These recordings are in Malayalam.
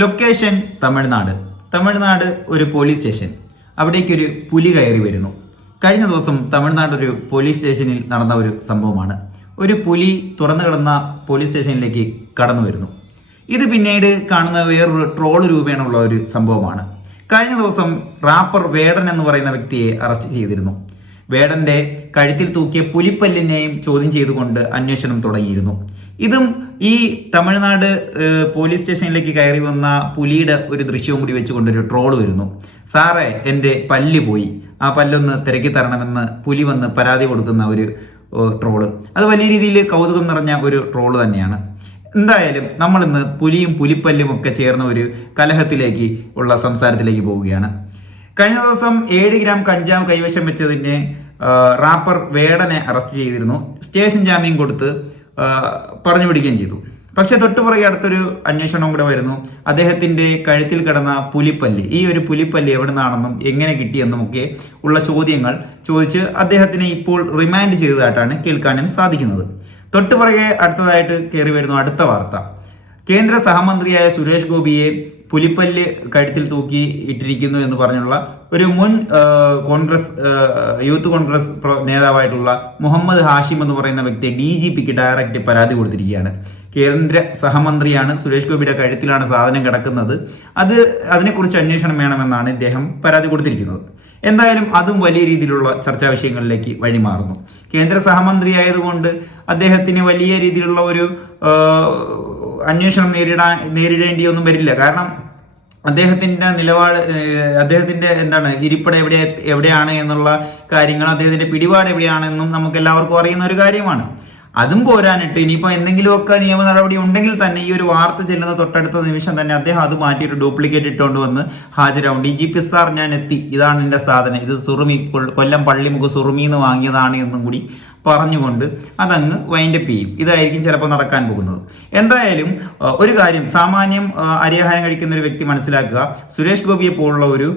ലൊക്കേഷൻ തമിഴ്നാട്. തമിഴ്നാട് ഒരു പോലീസ് സ്റ്റേഷൻ അവിടേക്കൊരു പുലി കയറി വരുന്നു. കഴിഞ്ഞ ദിവസം തമിഴ്നാട് ഒരു പോലീസ് സ്റ്റേഷനിൽ നടന്ന ഒരു സംഭവമാണ്. ഒരു പുലി തുറന്നു കിടന്ന പോലീസ് സ്റ്റേഷനിലേക്ക് കടന്നു വരുന്നു. ഇത് പിന്നീട് കാണുന്ന വേറൊരു ട്രോൾ രൂപേണുള്ള ഒരു സംഭവമാണ്. കഴിഞ്ഞ ദിവസം റാപ്പർ വേടൻ എന്ന് പറയുന്ന വ്യക്തിയെ അറസ്റ്റ് ചെയ്തിരുന്നു. വേടന്റെ കഴുത്തിൽ തൂക്കിയ പുലിപ്പല്ലിനെയും ചോദ്യം ചെയ്തുകൊണ്ട് അന്വേഷണം തുടങ്ങിയിരുന്നു. ഇതും ഈ തമിഴ്നാട് പോലീസ് സ്റ്റേഷനിലേക്ക് കയറി വന്ന പുലിയുടെ ഒരു ദൃശ്യവും കൂടി വെച്ചുകൊണ്ട് ഒരു ട്രോൾ വരുന്നു. സാറേ എന്റെ പല്ല് പോയി. ആ പല്ലൊന്ന് തിരക്കി തരണമെന്ന് പുലി വന്ന് പരാതി കൊടുക്കുന്ന ഒരു ട്രോൾ. അത് വലിയ രീതിയിൽ കൗതുകം നിറഞ്ഞ ഒരു ട്രോൾ തന്നെയാണ്. എന്തായാലും നമ്മളിന്ന് പുലിയും പുലിപ്പല്ലും ഒക്കെ ചേർന്ന ഒരു കലഹത്തിലേക്ക് ഉള്ള സംസാരത്തിലേക്ക് പോവുകയാണ്. കഴിഞ്ഞ ദിവസം ഏഴ് ഗ്രാം കഞ്ചാവ് കൈവശം വെച്ചതിന് റാപ്പർ വേടനെ അറസ്റ്റ് ചെയ്തിരുന്നു. സ്റ്റേഷൻ ജാമ്യം കൊടുത്ത് പറഞ്ഞു പിടിക്കുകയും ചെയ്തു. പക്ഷേ തൊട്ടുപുറകെ അടുത്തൊരു അന്വേഷണവും കൂടെ വരുന്നു. അദ്ദേഹത്തിന്റെ കഴുത്തിൽ കിടന്ന പുലിപ്പല്ല്. ഈ ഒരു പുലിപ്പല്ല് എവിടെ നിന്നാണെന്നും എങ്ങനെ കിട്ടിയെന്നും ഒക്കെ ഉള്ള ചോദ്യങ്ങൾ ചോദിച്ച് അദ്ദേഹത്തിനെ ഇപ്പോൾ റിമാൻഡ് ചെയ്തതായിട്ടാണ് കേൾക്കാനും സാധിക്കുന്നത്. തൊട്ടുപുറകെ അടുത്തതായിട്ട് കയറി വരുന്നു അടുത്ത വാർത്ത. കേന്ദ്ര സഹമന്ത്രിയായ സുരേഷ് ഗോപിയെ പുലിപ്പല്ല് കഴുത്തിൽ തൂക്കി ഇട്ടിരിക്കുന്നു എന്ന് പറഞ്ഞുള്ള ഒരു മുൻ കോൺഗ്രസ് യൂത്ത് കോൺഗ്രസ് നേതാവായിട്ടുള്ള മുഹമ്മദ് ഹാഷിം എന്ന് പറയുന്ന വ്യക്തി ഡി ജി പിക്ക് ഡയറക്റ്റ് പരാതി കൊടുത്തിരിക്കുകയാണ്. കേന്ദ്ര സഹമന്ത്രിയാണ് സുരേഷ് ഗോപിയുടെ കഴുത്തിലാണ് സാധനം കിടക്കുന്നത്. അത് അതിനെക്കുറിച്ച് അന്വേഷണം വേണമെന്നാണ് ഇദ്ദേഹം പരാതി കൊടുത്തിരിക്കുന്നത്. എന്തായാലും അതും വലിയ രീതിയിലുള്ള ചർച്ചാ വിഷയങ്ങളിലേക്ക് വഴിമാറുന്നു. കേന്ദ്ര സഹമന്ത്രി ആയതുകൊണ്ട് അദ്ദേഹത്തിന് വലിയ രീതിയിലുള്ള ഒരു അന്വേഷണം നേരിടാൻ നേരിടേണ്ടിയൊന്നും വരില്ല. കാരണം അദ്ദേഹത്തിന്റെ നിലപാട് അദ്ദേഹത്തിന്റെ എന്താണ് ഇരിപ്പിടം എവിടെ എവിടെയാണ് എന്നുള്ള കാര്യങ്ങൾ അദ്ദേഹത്തിന്റെ പിടിപാട് എവിടെയാണെന്നും നമുക്ക് എല്ലാവർക്കും അറിയുന്ന ഒരു കാര്യമാണ്. അതും പോരാനിട്ട് ഇനിയിപ്പോൾ എന്തെങ്കിലുമൊക്കെ നിയമ നടപടി ഉണ്ടെങ്കിൽ തന്നെ ഈ ഒരു വാർത്ത ചെല്ലുന്ന തൊട്ടടുത്ത നിമിഷം തന്നെ അദ്ദേഹം അത് മാറ്റിയിട്ട് ഡ്യൂപ്ലിക്കേറ്റ് ഇട്ടുകൊണ്ട് വന്ന് ഹാജരാവും ഡി ജി പി സാർ ഞാൻ എത്തി. ഇതാണ് എന്റെ സാധനം. ഇത് സുറുമി കൊല്ലം പള്ളിമുഖ് സുറുമിന്ന് വാങ്ങിയതാണ് എന്നും കൂടി പറഞ്ഞുകൊണ്ട് അതങ്ങ് വൈൻഡപ്പ് ചെയ്യും. ഇതായിരിക്കും ചിലപ്പോൾ നടക്കാൻ പോകുന്നത്. എന്തായാലും ഒരു കാര്യം സാമാന്യം അരിയാഹാരം കഴിക്കുന്ന ഒരു വ്യക്തി മനസ്സിലാക്കുക. സുരേഷ് ഗോപിയെ പോലുള്ള ഒരു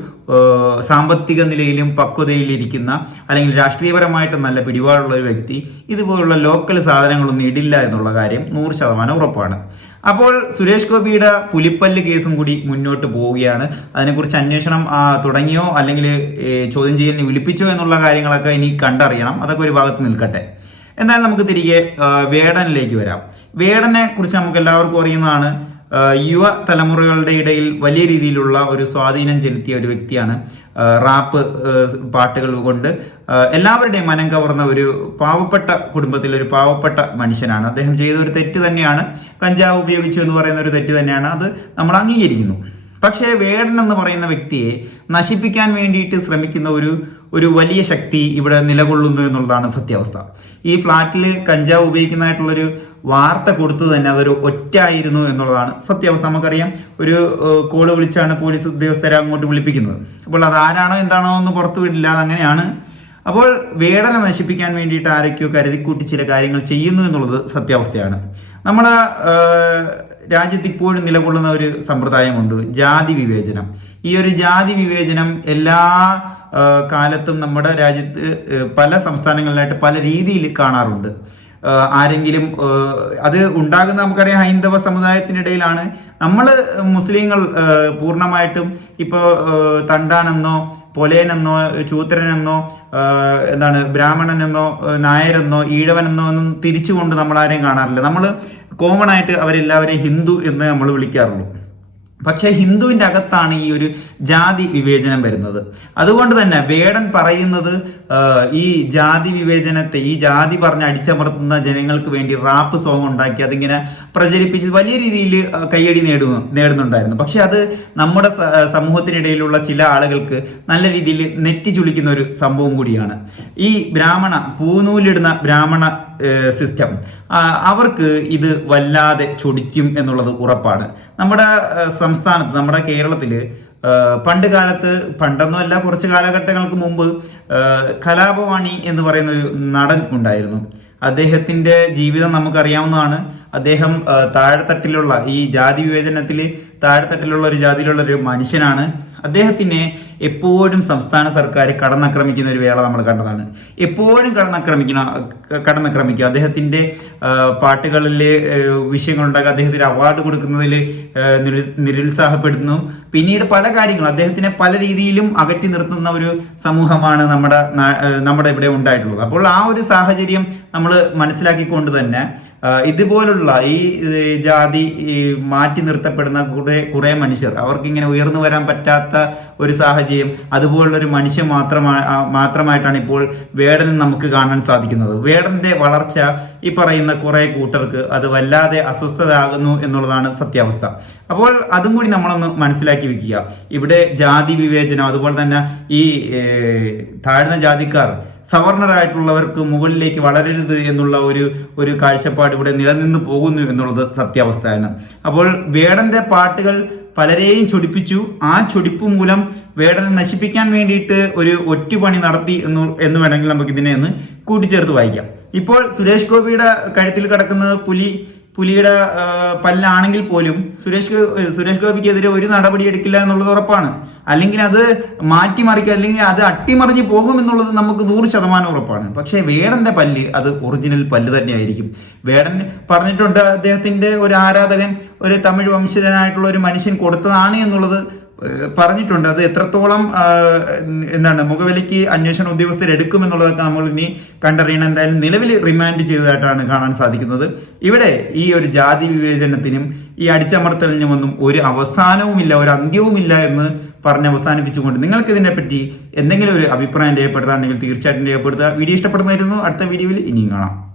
സാമ്പത്തിക നിലയിലും പക്വതയിലിരിക്കുന്ന അല്ലെങ്കിൽ രാഷ്ട്രീയപരമായിട്ട് നല്ല പിടിപാടുള്ള ഒരു വ്യക്തി ഇതുപോലുള്ള ലോക്കൽ സാധനങ്ങളൊന്നും ഇടില്ല എന്നുള്ള കാര്യം നൂറ് ശതമാനം ഉറപ്പാണ്. അപ്പോൾ സുരേഷ് ഗോപിയുടെ പുലിപ്പല്ല് കേസും കൂടി മുന്നോട്ട് പോവുകയാണ്. അതിനെക്കുറിച്ച് അന്വേഷണം തുടങ്ങിയോ? അല്ലെങ്കിൽ ചോദ്യം ചെയ്യലിന് വിളിപ്പിച്ചോ എന്നുള്ള കാര്യങ്ങളൊക്കെ ഇനി കണ്ടറിയണം. അതൊക്കെ ഒരു ഭാഗത്ത് നിൽക്കട്ടെ. എന്നാൽ നമുക്ക് തിരികെ വേടനിലേക്ക് വരാം. വേടനെ കുറിച്ച് നമുക്ക് എല്ലാവർക്കും അറിയുന്നതാണ് യുവ തലമുറകളുടെ ഇടയിൽ വലിയ രീതിയിലുള്ള ഒരു സ്വാധീനം ചെലുത്തിയ ഒരു വ്യക്തിയാണ് റാപ്പ് പാട്ടുകൾ കൊണ്ട്. എല്ലാവരുടെയും മനം കവർന്ന ഒരു പാവപ്പെട്ട കുടുംബത്തിലെ ഒരു പാവപ്പെട്ട മനുഷ്യനാണ്. അദ്ദേഹം ചെയ്ത ഒരു തെറ്റ് തന്നെയാണ്. കഞ്ചാവ് ഉപയോഗിച്ചു എന്ന് പറയുന്ന ഒരു തെറ്റ് തന്നെയാണ്. അത് നമ്മൾ അംഗീകരിക്കുന്നു. പക്ഷേ വേടൻ എന്ന് പറയുന്ന വ്യക്തിയെ നശിപ്പിക്കാൻ വേണ്ടിയിട്ട് ശ്രമിക്കുന്ന ഒരു ഒരു വലിയ ശക്തി ഇവിടെ നിലകൊള്ളുന്നു എന്നുള്ളതാണ് സത്യാവസ്ഥ. ഈ ഫ്ലാറ്റിൽ കഞ്ചാവ് ഉപയോഗിക്കുന്നതായിട്ടുള്ളൊരു വാർത്ത കൊടുത്തു തന്നെ അതൊരു ഒറ്റായിരുന്നു എന്നുള്ളതാണ് സത്യാവസ്ഥ. നമുക്കറിയാം ഒരു കോൾ വിളിച്ചാണ് പോലീസ് ഉദ്യോഗസ്ഥരെ അങ്ങോട്ട് വിളിപ്പിക്കുന്നത്. അപ്പോൾ അത് ആരാണോ എന്താണോ എന്ന് പുറത്തു വിടില്ല അതങ്ങനെയാണ്. അപ്പോൾ വേടനെ നശിപ്പിക്കാൻ വേണ്ടിയിട്ട് ആരൊക്കെയോ കരുതിക്കൂട്ടി ചില കാര്യങ്ങൾ ചെയ്യുന്നു എന്നുള്ളത് സത്യാവസ്ഥയാണ്. നമ്മൾ രാജ്യത്ത് ഇപ്പോഴും നിലകൊള്ളുന്ന ഒരു സമ്പ്രദായമുണ്ട് ജാതി വിവേചനം. ഈ ഒരു ജാതി വിവേചനം എല്ലാ കാലത്തും നമ്മുടെ രാജ്യത്ത് പല സംസ്ഥാനങ്ങളിലായിട്ട് പല രീതിയിൽ കാണാറുണ്ട്. ആരെങ്കിലും അത് ഉണ്ടാകുന്ന നമുക്കറിയാം ഹൈന്ദവ സമുദായത്തിനിടയിലാണ്. നമ്മൾ മുസ്ലിങ്ങൾ പൂർണമായിട്ടും ഇപ്പോൾ തണ്ടാണെന്നോ പൊലേനെന്നോ ചൂത്രനെന്നോ എന്താണ് ബ്രാഹ്മണനെന്നോ നായരെന്നോ ഈഴവനെന്നോ ഒന്നും തിരിച്ചുകൊണ്ട് നമ്മൾ ആരെയും കാണാറില്ല. നമ്മൾ കോമൺ ആയിട്ട് അവരെല്ലാവരെയും ഹിന്ദു എന്ന് നമ്മൾ വിളിക്കാറുള്ളൂ. പക്ഷേ ഹിന്ദുവിന്റെ അകത്താണ് ഈ ഒരു ജാതി വിവേചനം വരുന്നത്. അതുകൊണ്ട് തന്നെ വേടൻ പറയുന്നത് ഈ ജാതി വിവേചനത്തെ ഈ ജാതി പറഞ്ഞ് അടിച്ചമർത്തുന്ന ജനങ്ങൾക്ക് വേണ്ടി റാപ്പ് സോങ് ഉണ്ടാക്കി അതിങ്ങനെ പ്രചരിപ്പിച്ച് വലിയ രീതിയിൽ കയ്യടി നേടുന്നു നേടുന്നുണ്ടായിരുന്നു. പക്ഷെ അത് നമ്മുടെ സമൂഹത്തിനിടയിലുള്ള ചില ആളുകൾക്ക് നല്ല രീതിയിൽ നെറ്റി ചുളിക്കുന്ന ഒരു സംഭവം കൂടിയാണ്. ഈ ബ്രാഹ്മണ പൂനൂലിടുന്ന ബ്രാഹ്മണ സിസ്റ്റം അവർക്ക് ഇത് വല്ലാതെ ചൊടിക്കും എന്നുള്ളത് ഉറപ്പാണ്. നമ്മുടെ സംസ്ഥാനത്ത് നമ്മുടെ കേരളത്തിൽ പണ്ട് കാലത്ത് പണ്ടൊന്നുമല്ല കുറച്ച് കാലഘട്ടങ്ങൾക്ക് മുമ്പ് കലാപവാണി എന്ന് പറയുന്ന ഒരു നടൻ ഉണ്ടായിരുന്നു. അദ്ദേഹത്തിന്റെ ജീവിതം നമുക്കറിയാവുന്നതാണ്. അദ്ദേഹം താഴെത്തട്ടിലുള്ള ഈ ജാതി വിവേചനത്തിൽ താഴെത്തട്ടിലുള്ള ഒരു ജാതിയിലുള്ള ഒരു മനുഷ്യനാണ്. അദ്ദേഹത്തിനെ എപ്പോഴും സംസ്ഥാന സർക്കാർ കടന്നാക്രമിക്കുന്ന ഒരു വേള നമ്മൾ കണ്ടതാണ്. എപ്പോഴും കടന്നാക്രമിക്കണം കടന്നാക്രമിക്കുക. അദ്ദേഹത്തിന്റെ പാട്ടുകളിലെ വിഷയങ്ങളുണ്ടാക്കുക അദ്ദേഹത്തിന് അവാർഡ് കൊടുക്കുന്നതിൽ നിരുത്സാഹപ്പെടുത്തുന്നു. പിന്നീട് പല കാര്യങ്ങളും അദ്ദേഹത്തിനെ പല രീതിയിലും അകറ്റി നിർത്തുന്ന ഒരു സമൂഹമാണ് നമ്മുടെ നമ്മുടെ ഇവിടെ ഉണ്ടായിട്ടുള്ളത്. അപ്പോൾ ആ ഒരു സാഹചര്യം നമ്മൾ മനസ്സിലാക്കിക്കൊണ്ട് തന്നെ ഇതുപോലുള്ള ഈ ജാതി മാറ്റി നിർത്തപ്പെടുന്ന കുറെ കുറെ മനുഷ്യർ. അവർക്ക് ഇങ്ങനെ ഉയർന്നു വരാൻ പറ്റാത്ത ഒരു സാഹചര്യം അതുപോലുള്ളൊരു മനുഷ്യൻ മാത്രമാണ് മാത്രമായിട്ടാണ് ഇപ്പോൾ വേടനെ നമുക്ക് കാണാൻ സാധിക്കുന്നത്. വേടന്റെ വളർച്ച ഈ പറയുന്ന കുറെ കൂട്ടർക്ക് അത് വല്ലാതെ അസ്വസ്ഥത ആകുന്നു എന്നുള്ളതാണ് സത്യാവസ്ഥ. അപ്പോൾ അതും കൂടി നമ്മളൊന്ന് മനസ്സിലാക്കി വെക്കുക. ഇവിടെ ജാതി വിവേചനം അതുപോലെ തന്നെ ഈ താഴ്ന്ന ജാതിക്കാർ സവർണരായിട്ടുള്ളവർക്ക് മുകളിലേക്ക് വളരരുത് എന്നുള്ള ഒരു ഒരു കാഴ്ചപ്പാട് ഇവിടെ നിലനിന്ന് പോകുന്നു എന്നുള്ളത് സത്യാവസ്ഥയാണ്. അപ്പോൾ വേടന്റെ പാട്ടുകൾ പലരെയും ചൊടിപ്പിച്ചു. ആ ചൊടിപ്പ് മൂലം വേടനെ നശിപ്പിക്കാൻ വേണ്ടിയിട്ട് ഒരു ഒറ്റുപണി നടത്തി എന്ന് എന്ന് വേണമെങ്കിൽ നമുക്ക് ഇതിനെ ഒന്ന് കൂട്ടിച്ചേർത്ത് വായിക്കാം. ഇപ്പോൾ സുരേഷ് ഗോപിയുടെ കഴുത്തിൽ കിടക്കുന്നത് പുലി പുലിയുടെ പല്ലാണെങ്കിൽ പോലും സുരേഷ് സുരേഷ് ഗോപിക്കെതിരെ ഒരു നടപടി എടുക്കില്ല എന്നുള്ളത് ഉറപ്പാണ്. അല്ലെങ്കിൽ അത് മാറ്റിമറിക്കുക അല്ലെങ്കിൽ അത് അട്ടിമറിഞ്ഞ് പോകും എന്നുള്ളത് നമുക്ക് നൂറ് ശതമാനം ഉറപ്പാണ്. പക്ഷേ വേടന്റെ പല്ല് അത് ഒറിജിനൽ പല്ല് തന്നെയായിരിക്കും. വേടൻ പറഞ്ഞിട്ടുണ്ട് അദ്ദേഹത്തിന്റെ ഒരു ആരാധകൻ ഒരു തമിഴ് വംശജനായിട്ടുള്ള ഒരു മനുഷ്യൻ കൊടുത്തതാണ് എന്നുള്ളത് പറഞ്ഞിട്ടുണ്ട്. അത് എത്രത്തോളം എന്താണ് മുഖവിലയ്ക്ക് അന്വേഷണ ഉദ്യോഗസ്ഥർ എടുക്കുമെന്നുള്ളതൊക്കെ നമ്മൾ ഇനി കണ്ടറിയണം. എന്തായാലും നിലവിൽ റിമാൻഡ് ചെയ്തതായിട്ടാണ് കാണാൻ സാധിക്കുന്നത്. ഇവിടെ ഈ ഒരു ജാതി വിവേചനത്തിനും ഈ അടിച്ചമർത്തലിനും ഒന്നും ഒരു അവസാനവുമില്ല ഒരു അന്ത്യവുമില്ല എന്ന് പറഞ്ഞ് അവസാനിപ്പിച്ചുകൊണ്ട് നിങ്ങൾക്ക് ഇതിനെപ്പറ്റി എന്തെങ്കിലും ഒരു അഭിപ്രായം രേഖപ്പെടുത്താണെങ്കിൽ തീർച്ചയായിട്ടും രേഖപ്പെടുത്തുക. വീഡിയോ ഇഷ്ടപ്പെടുന്നതായിരുന്നു. അടുത്ത വീഡിയോയിൽ ഇനിയും കാണാം.